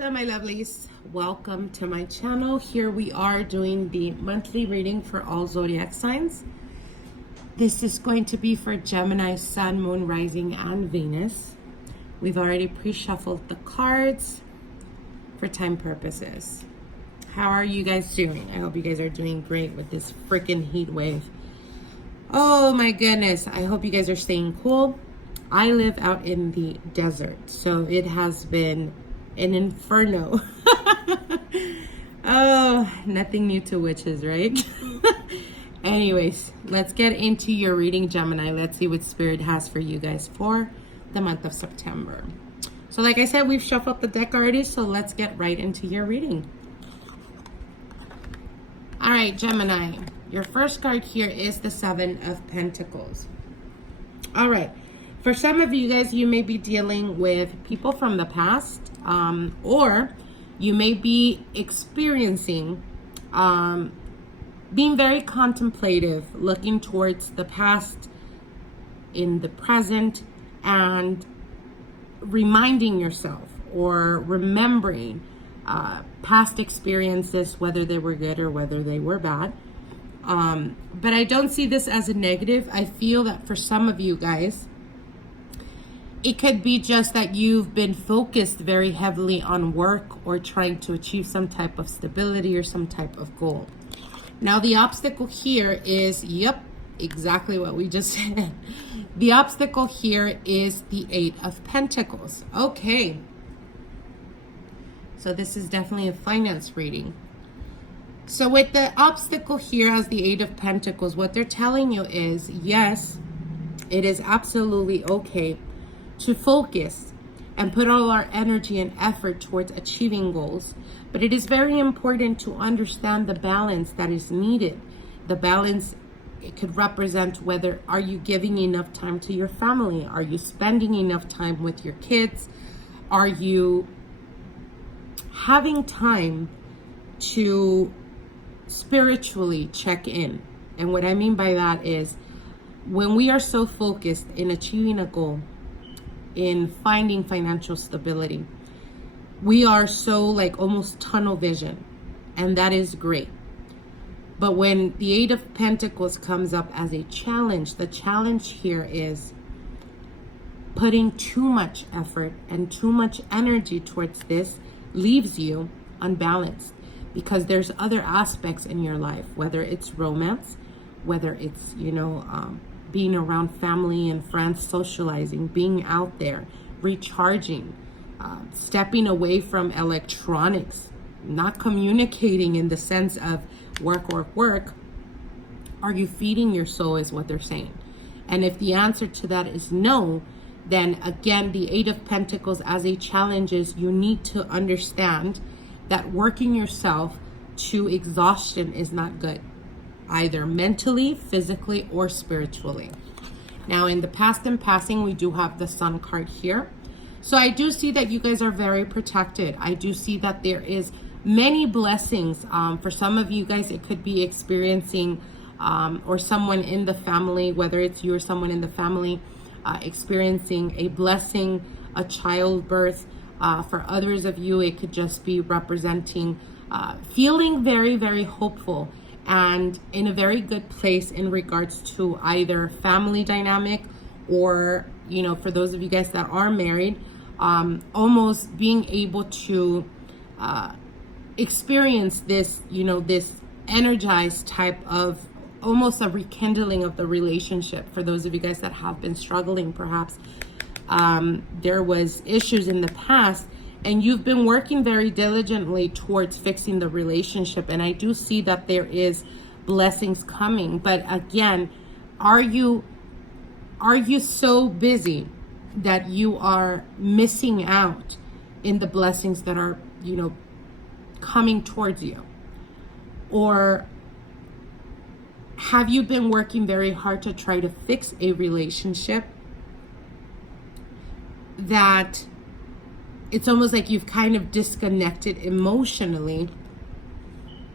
Hello my lovelies, welcome to my channel. Here we are doing the monthly reading for all zodiac signs. This is going to be for Gemini, Sun, Moon, Rising, and Venus. We've already pre-shuffled the cards for time purposes. How are you guys doing? I hope you guys are doing great with this freaking heat wave. Oh my goodness, I hope you guys are staying cool. I live out in the desert, so it has been an inferno. Oh, nothing new to witches, right? Anyways, let's get into your reading, Gemini. Let's see what Spirit has for you guys for the month of September. So like I said, we've shuffled the deck already, so let's get right into your reading. All right, Gemini, your first card here is the Seven of Pentacles. All right. For some of you guys, you may be dealing with people from the past, or you may be experiencing being very contemplative, looking towards the past in the present and reminding yourself or remembering past experiences, whether they were good or whether they were bad. But I don't see this as a negative. I feel that for some of you guys, it could be just that you've been focused very heavily on work or trying to achieve some type of stability or some type of goal. Now, the obstacle here is, yep, exactly what we just said. The obstacle here is the Eight of Pentacles. Okay. So this is definitely a finance reading. So with the obstacle here as the Eight of Pentacles, what they're telling you is, yes, it is absolutely okay to focus and put all our energy and effort towards achieving goals. But it is very important to understand the balance that is needed. The balance, it could represent whether are you giving enough time to your family? Are you spending enough time with your kids? Are you having time to spiritually check in? And what I mean by that is when we are so focused in achieving a goal, in finding financial stability, we are so like almost tunnel vision, and that is great. But when the Eight of Pentacles comes up as a challenge, the challenge here is putting too much effort and too much energy towards this leaves you unbalanced, because there's other aspects in your life, whether it's romance, whether it's, being around family and friends, socializing, being out there, recharging, stepping away from electronics, not communicating in the sense of work. Are you feeding your soul is what they're saying. And if the answer to that is no, then again, the Eight of Pentacles as a challenge is you need to understand that working yourself to exhaustion is not good, either mentally, physically, or spiritually. Now, in the past and passing, we do have the Sun card here. So I do see that you guys are very protected. I do see that there is many blessings. For some of you guys, it could be experiencing or someone in the family, whether it's you or someone in the family, experiencing a blessing, a childbirth. For others of you, it could just be representing feeling very, very hopeful and in a very good place in regards to either family dynamic or, for those of you guys that are married, almost being able to experience this, this energized type of almost a rekindling of the relationship. For those of you guys that have been struggling, perhaps there was issues in the past, and you've been working very diligently towards fixing the relationship. And I do see that there is blessings coming. But again, are you so busy that you are missing out in the blessings that are, coming towards you? Or have you been working very hard to try to fix a relationship that it's almost like you've kind of disconnected emotionally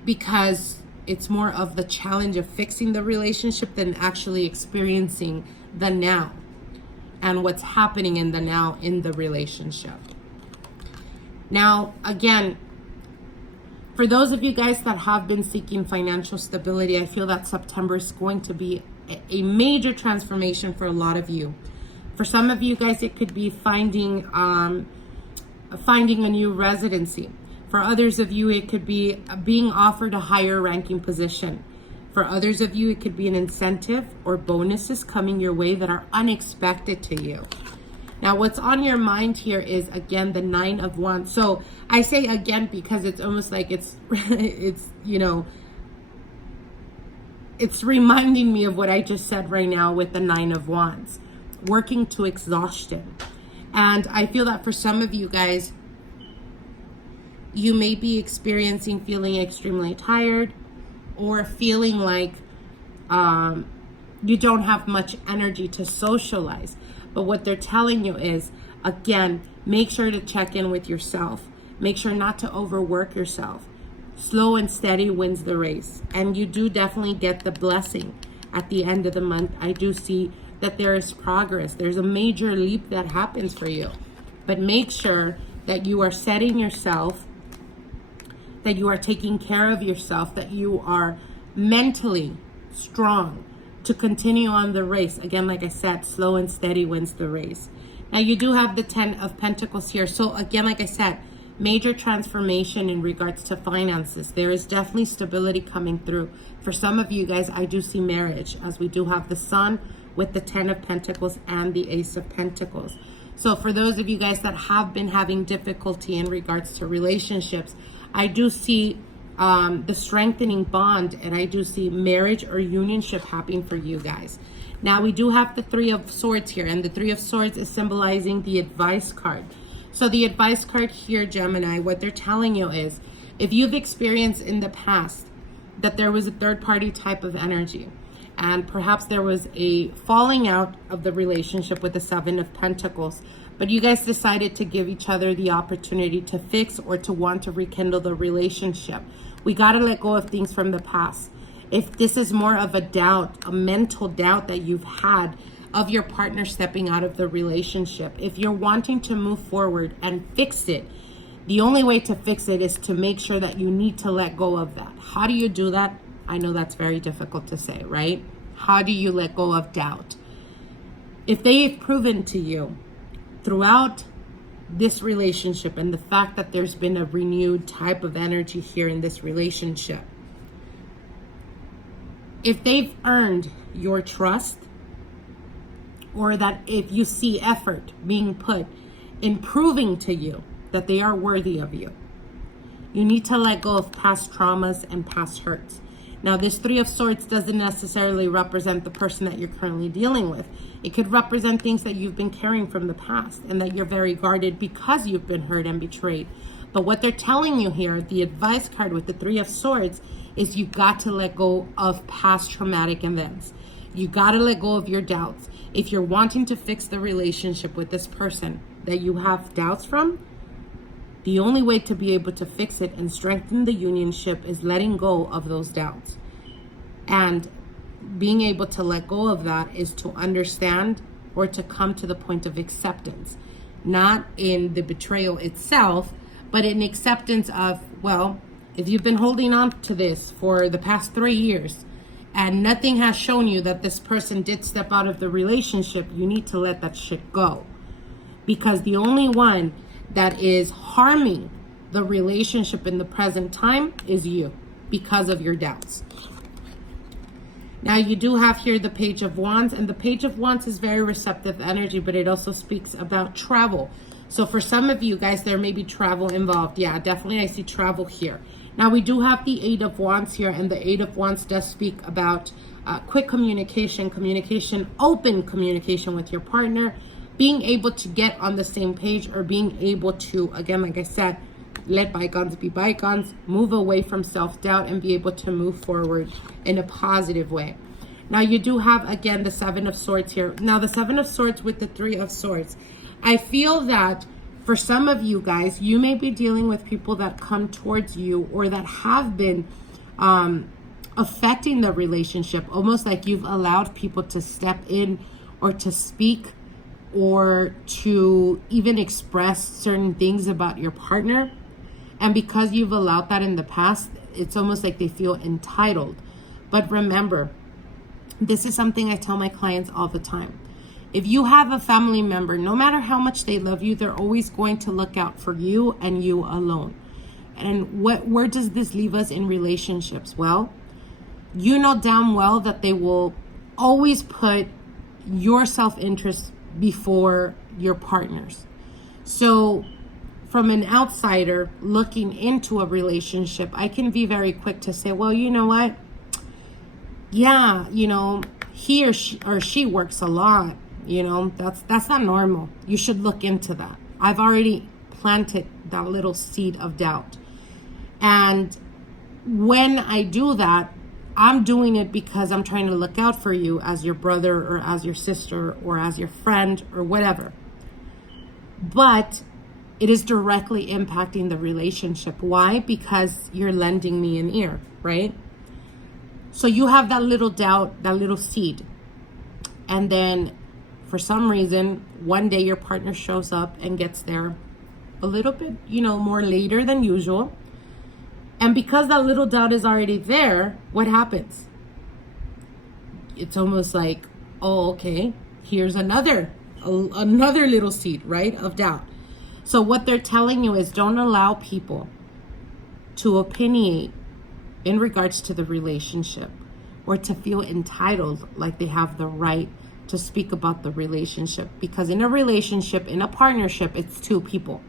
because it's more of the challenge of fixing the relationship than actually experiencing the now and what's happening in the now in the relationship? Now, again, for those of you guys that have been seeking financial stability, I feel that September is going to be a major transformation for a lot of you. For some of you guys, it could be finding a new residency. For others of you, it could be being offered a higher ranking position. For others of you, it could be an incentive or bonuses coming your way that are unexpected to you. Now, what's on your mind here is, again, the 9 of Wands. So I say again because it's almost like it's you know, it's reminding me of what I just said right now with the 9 of Wands, working to exhaustion. And I feel that for some of you guys, you may be experiencing feeling extremely tired or feeling like you don't have much energy to socialize. But what they're telling you is, again, make sure to check in with yourself. Make sure not to overwork yourself. Slow and steady wins the race. And you do definitely get the blessing at the end of the month. I do see that there is progress. There's a major leap that happens for you. But make sure that you are setting yourself, that you are taking care of yourself, that you are mentally strong to continue on the race. Again, like I said, slow and steady wins the race. Now, you do have the 10 of Pentacles here. So again, like I said, major transformation in regards to finances. There is definitely stability coming through. For some of you guys, I do see marriage, as we do have the Sun with the 10 of Pentacles and the Ace of Pentacles. So for those of you guys that have been having difficulty in regards to relationships, I do see the strengthening bond, and I do see marriage or unionship happening for you guys. Now, we do have the 3 of Swords here, and the 3 of Swords is symbolizing the advice card. So the advice card here, Gemini, what they're telling you is, if you've experienced in the past that there was a third party type of energy, and perhaps there was a falling out of the relationship with the 7 of Pentacles, but you guys decided to give each other the opportunity to fix or to want to rekindle the relationship. We got to let go of things from the past. If this is more of a doubt, a mental doubt that you've had of your partner stepping out of the relationship, if you're wanting to move forward and fix it, the only way to fix it is to make sure that you need to let go of that. How do you do that? I know that's very difficult to say, right? How do you let go of doubt? If they've proven to you throughout this relationship and the fact that there's been a renewed type of energy here in this relationship, if they've earned your trust, or that if you see effort being put in proving to you that they are worthy of you, you need to let go of past traumas and past hurts. Now, this 3 of Swords doesn't necessarily represent the person that you're currently dealing with. It could represent things that you've been carrying from the past and that you're very guarded because you've been hurt and betrayed. But what they're telling you here, the advice card with the 3 of Swords, is you got to let go of past traumatic events. You got to let go of your doubts. If you're wanting to fix the relationship with this person that you have doubts from, the only way to be able to fix it and strengthen the unionship is letting go of those doubts. And being able to let go of that is to understand or to come to the point of acceptance. Not in the betrayal itself, but in acceptance of, well, if you've been holding on to this for the past 3 years and nothing has shown you that this person did step out of the relationship, you need to let that shit go. Because the only one that is harming the relationship in the present time is you, because of your doubts. Now, you do have here the Page of Wands, and the Page of Wands is very receptive energy, but it also speaks about travel. So for some of you guys, there may be travel involved. Yeah, definitely I see travel here. Now, we do have the 8 of Wands here, and the 8 of Wands does speak about quick communication, open communication with your partner, being able to get on the same page, or being able to, again, like I said, let bygones be bygones, move away from self-doubt and be able to move forward in a positive way. Now, you do have, again, the 7 of Swords here. Now, the 7 of Swords with the 3 of Swords. I feel that for some of you guys, you may be dealing with people that come towards you or that have been affecting the relationship, almost like you've allowed people to step in or to speak or to even express certain things about your partner. And because you've allowed that in the past, it's almost like they feel entitled. But remember, this is something I tell my clients all the time. If you have a family member, no matter how much they love you, they're always going to look out for you and you alone. And where does this leave us in relationships? Well, you know damn well that they will always put your self-interest before your partner's. So from an outsider looking into a relationship, I can be very quick to say, well, you know what? Yeah, he or she works a lot. That's not normal. You should look into that. I've already planted that little seed of doubt. And when I do that, I'm doing it because I'm trying to look out for you as your brother or as your sister or as your friend or whatever. But it is directly impacting the relationship. Why? Because you're lending me an ear, right? So you have that little doubt, that little seed. And then for some reason, one day your partner shows up and gets there a little bit, more later than usual. And because that little doubt is already there, what happens? It's almost like, oh, okay, here's another little seed, right, of doubt. So what they're telling you is don't allow people to opinionate in regards to the relationship or to feel entitled like they have the right to speak about the relationship. Because in a relationship, in a partnership, it's two people.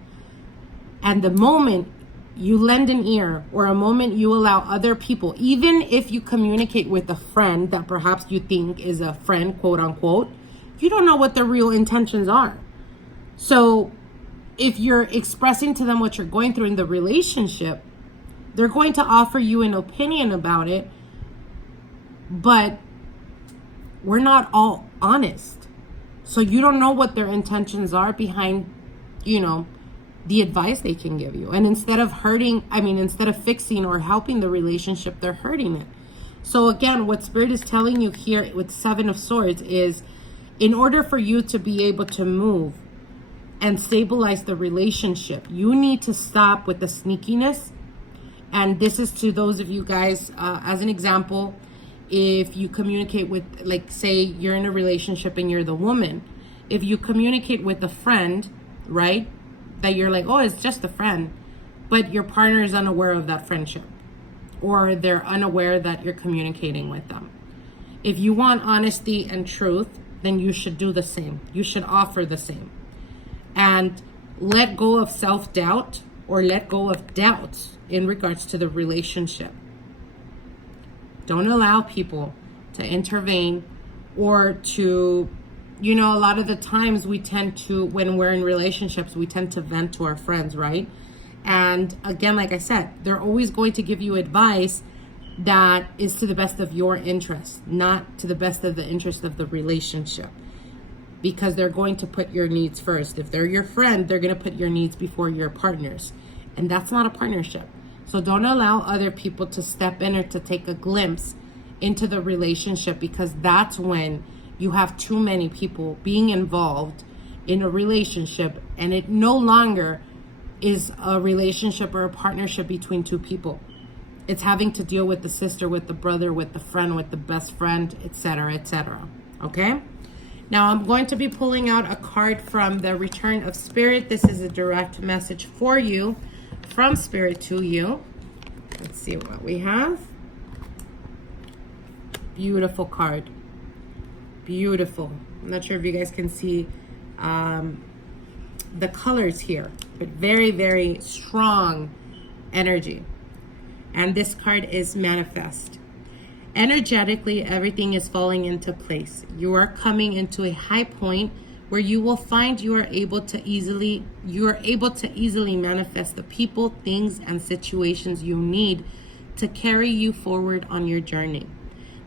And the moment you lend an ear or a moment you allow other people, even if you communicate with a friend that perhaps you think is a friend, quote unquote, you don't know what their real intentions are. So if you're expressing to them what you're going through in the relationship, they're going to offer you an opinion about it, but we're not all honest. So you don't know what their intentions are behind, the advice they can give you. And instead of fixing or helping the relationship, they're hurting it. So again, what Spirit is telling you here with Seven of Swords is, in order for you to be able to move and stabilize the relationship, you need to stop with the sneakiness. And this is to those of you guys, as an example, if you communicate with, like, say you're in a relationship and you're the woman, if you communicate with a friend, right, that you're like, oh, it's just a friend, but your partner is unaware of that friendship, or they're unaware that you're communicating with them. If you want honesty and truth, then you should do the same. You should offer the same. And let go of self-doubt or let go of doubts in regards to the relationship. Don't allow people to intervene or to, a lot of the times we tend to, when we're in relationships, we tend to vent to our friends, right? And again, like I said, they're always going to give you advice that is to the best of your interest, not to the best of the interest of the relationship, because they're going to put your needs first. If they're your friend, they're going to put your needs before your partner's, and that's not a partnership. So don't allow other people to step in or to take a glimpse into the relationship, because that's when you have too many people being involved in a relationship, and it no longer is a relationship or a partnership between two people. It's having to deal with the sister, with the brother, with the friend, with the best friend, etc., etc. Okay? Now I'm going to be pulling out a card from the Return of Spirit. This is a direct message for you from Spirit to you. Let's see what we have. Beautiful card. Beautiful. I'm not sure if you guys can see the colors here, but very, very strong energy. And this card is Manifest. Energetically, everything is falling into place. You are coming into a high point where you will find you are able to easily manifest the people, things, and situations you need to carry you forward on your journey.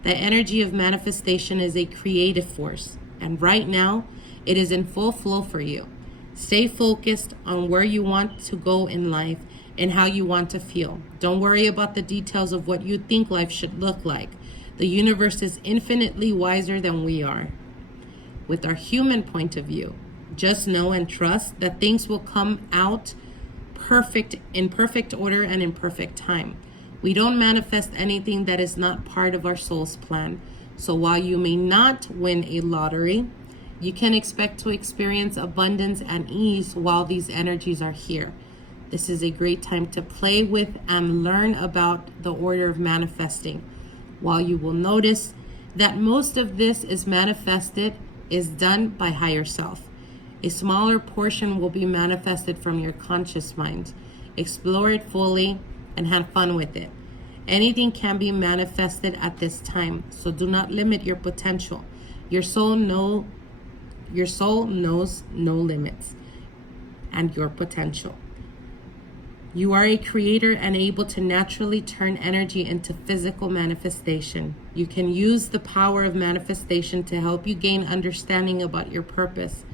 The energy of manifestation is a creative force, and right now it is in full flow for you. Stay focused on where you want to go in life and how you want to feel. Don't worry about the details of what you think life should look like. The universe is infinitely wiser than we are. With our human point of view, Just know and trust that things will come out perfect, in perfect order and in perfect time. We don't manifest anything that is not part of our soul's plan. So while you may not win a lottery, you can expect to experience abundance and ease while these energies are here. This is a great time to play with and learn about the order of manifesting. While you will notice that most of this is done by higher self. A smaller portion will be manifested from your conscious mind. Explore it fully and have fun with it. Anything can be manifested at this time, so do not limit your potential. Your soul knows no limits and your potential. You are a creator and able to naturally turn energy into physical manifestation. You can use the power of manifestation to help you gain understanding about your purpose,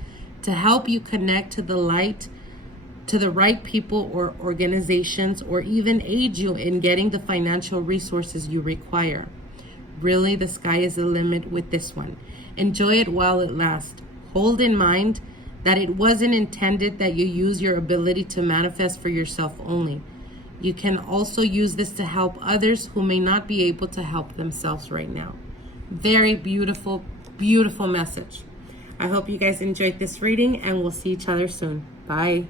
to help you connect to the light, to the right people or organizations, or even aid you in getting the financial resources you require. Really, the sky is the limit with this one. Enjoy it while it lasts. Hold in mind that it wasn't intended that you use your ability to manifest for yourself only. You can also use this to help others who may not be able to help themselves right now. Very beautiful, beautiful message. I hope you guys enjoyed this reading, and we'll see each other soon. Bye.